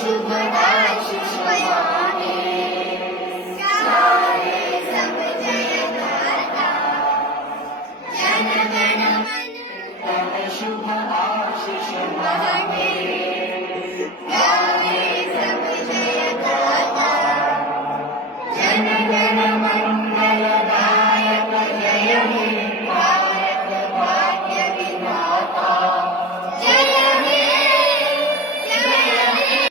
शुभ आशीष पाए, सारे सब जय गाता, जन गण मन तन शुभ आशीष पाए।